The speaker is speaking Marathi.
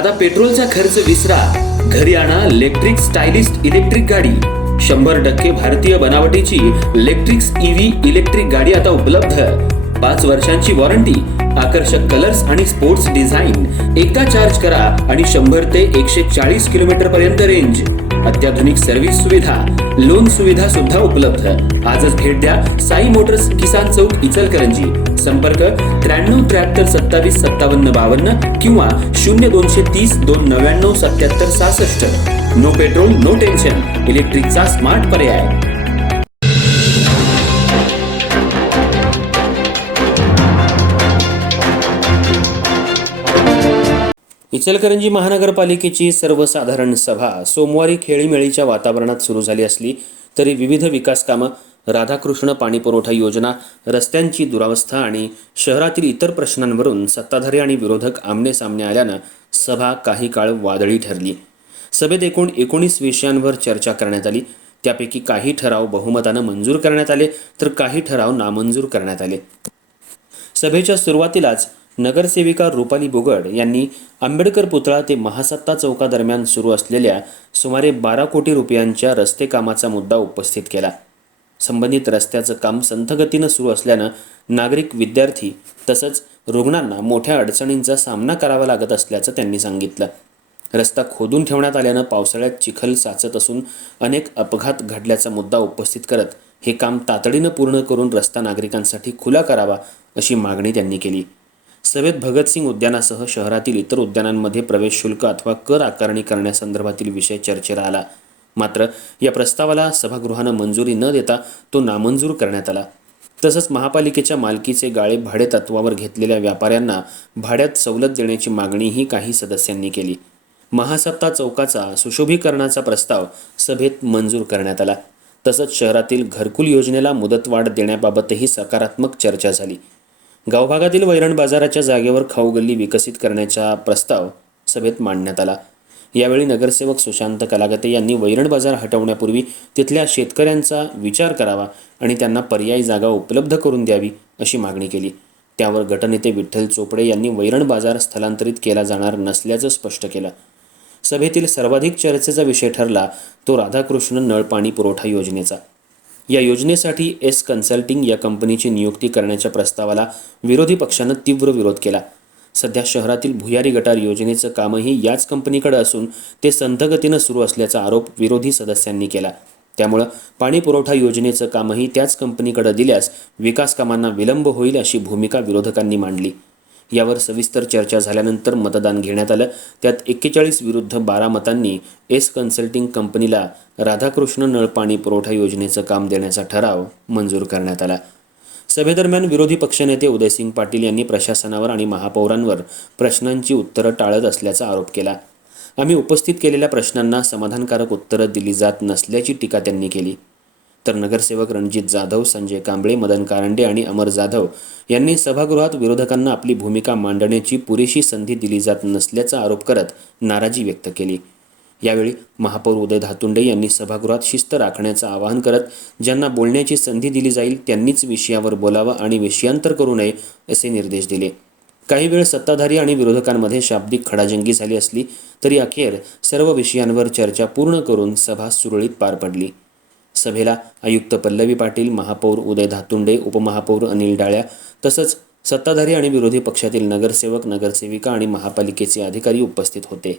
आता पेट्रोलचा खर्च विसरा, घरी आणा इलेक्ट्रिक स्टायलिस्ट इलेक्ट्रिक गाडी. 100% भारतीय बनावटीची इलेक्ट्रिक्स ईव्ही इलेक्ट्रिक गाडी आता उपलब्ध. 5 वर्षांची वॉरंटी, आकर्षक कलर्स आणि स्पोर्ट्स डिझाईन. एकदा चार्ज करा आणि 100 ते 140 किलोमीटर पर्यंत रेंज. अत्याधुनिक सर्व्हिस सुविधा, लोन सुविधा सुद्धा उपलब्ध. आजच भेट द्या साई मोटर्स, किसान चौक, इचलकरंजी. संपर्क 93 73 27 57 52 किंवा 0230 299 77 66. नो पेट्रोल नो टेन्शन, इलेक्ट्रिकचा स्मार्ट पर्याय. इचलकरंजी महानगरपालिकेची सर्वसाधारण सभा सोमवारी खेळीमेळीच्या वातावरणात सुरू झाली असली तरी विविध विकास कामं, राधाकृष्ण पाणीपुरवठा योजना, रस्त्यांची दुरावस्था आणि शहरातील इतर प्रश्नांवरून सत्ताधारी आणि विरोधक आमनेसामने आल्यानं सभा काही काळ वादळी ठरली. सभेत एकूण 19 विषयांवर चर्चा करण्यात आली. त्यापैकी काही ठराव बहुमतानं मंजूर करण्यात आले तर काही ठराव नामंजूर करण्यात आले. सभेच्या सुरुवातीलाच नगरसेविका रुपाली बुगड यांनी आंबेडकर पुतळा ते महासत्ता चौकादरम्यान सुरू असलेल्या सुमारे 12 कोटी रुपयांच्या रस्ते कामाचा मुद्दा उपस्थित केला. संबंधित रस्त्याचं काम संथ गतीनं सुरू असल्यानं नागरिक, विद्यार्थी तसंच रुग्णांना मोठ्या अडचणींचा सामना करावा लागत असल्याचं त्यांनी सांगितलं. रस्ता खोदून ठेवण्यात आल्यानं पावसाळ्यात चिखल साचत असून अनेक अपघात घडल्याचा मुद्दा उपस्थित करत हे काम तातडीनं पूर्ण करून रस्ता नागरिकांसाठी खुला करावा अशी मागणी त्यांनी केली. सभेत भगतसिंग उद्यानासह शहरातील इतर उद्यानांमध्ये प्रवेश शुल्क अथवा कर आकारणी करण्यासंदर्भातील विषय चर्चेला आला. मात्र या प्रस्तावाला सभागृहानं मंजुरी न देता तो नामंजूर करण्यात आला. तसंच महापालिकेच्या मालकीचे गाळे भाडे तत्वावर घेतलेल्या व्यापाऱ्यांना भाड्यात सवलत देण्याची मागणीही काही सदस्यांनी केली. महासत्ता चौकाचा सुशोभीकरणाचा प्रस्ताव सभेत मंजूर करण्यात आला. तसंच शहरातील घरकुल योजनेला मुदतवाढ देण्याबाबतही सकारात्मक चर्चा झाली. गावभागातील वैरण बाजाराच्या जागेवर खाऊ गल्ली विकसित करण्याचा प्रस्ताव सभेत मांडण्यात आला. यावेळी नगरसेवक सुशांत कलागते यांनी वैरण बाजार हटवण्यापूर्वी तिथल्या शेतकऱ्यांचा विचार करावा आणि त्यांना पर्यायी जागा उपलब्ध करून द्यावी अशी मागणी केली. त्यावर गटनेते विठ्ठल चोपडे यांनी वैरण बाजार स्थलांतरित केला जाणार नसल्याचं स्पष्ट केलं. सभेतील सर्वाधिक चर्चेचा विषय ठरला तो राधाकृष्ण नळ पाणी पुरवठा योजनेचा. या योजनेसाठी एस कन्सल्टिंग या कंपनीची नियुक्ती करण्याच्या प्रस्तावाला विरोधी पक्षानं तीव्र विरोध केला. सध्या शहरातील भुयारी गटार योजनेचं कामही याच कंपनीकडे असून ते संथ गतीनं सुरू असल्याचा आरोप विरोधी सदस्यांनी केला. त्यामुळं पाणी पुरवठा योजनेचं कामही त्याच कंपनीकडे दिल्यास विकास कामांना विलंब होईल अशी भूमिका विरोधकांनी मांडली. यावर सविस्तर चर्चा झाल्यानंतर मतदान घेण्यात आलं. त्यात 41 विरुद्ध 12 मतांनी एस कन्सल्टिंग कंपनीला राधाकृष्ण नळ पाणी पुरवठा योजनेचं काम देण्याचा ठराव मंजूर करण्यात आला. सभेदरम्यान विरोधी पक्षनेते उदयसिंग पाटील यांनी प्रशासनावर आणि महापौरांवर प्रश्नांची उत्तरं टाळत असल्याचा आरोप केला. आम्ही उपस्थित केलेल्या प्रश्नांना समाधानकारक उत्तरं दिली जात नसल्याची टीका त्यांनी केली. तर नगरसेवक रणजित जाधव, संजय कांबळे, मदन कारंडे आणि अमर जाधव यांनी सभागृहात विरोधकांना आपली भूमिका मांडण्याची पुरेशी संधी दिली जात नसल्याचा आरोप करत नाराजी व्यक्त केली. यावेळी महापौर उदय धातुंडे यांनी सभागृहात शिस्त राखण्याचं आवाहन करत ज्यांना बोलण्याची संधी दिली जाईल त्यांनीच विषयावर बोलावं आणि विषयांतर करू नये असे निर्देश दिले. काही वेळ सत्ताधारी आणि विरोधकांमध्ये शाब्दिक खडाजंगी झाली असली तरी अखेर सर्व विषयांवर चर्चा पूर्ण करून सभा सुरळीत पार पडली. सभेला आयुक्त पल्लवी पाटील, महापौर उदय धातुंडे, उपमहापौर अनिल डाळ्या तसंच सत्ताधारी आणि विरोधी पक्षातील नगरसेवक, नगरसेविका आणि महापालिकेचे अधिकारी उपस्थित होते.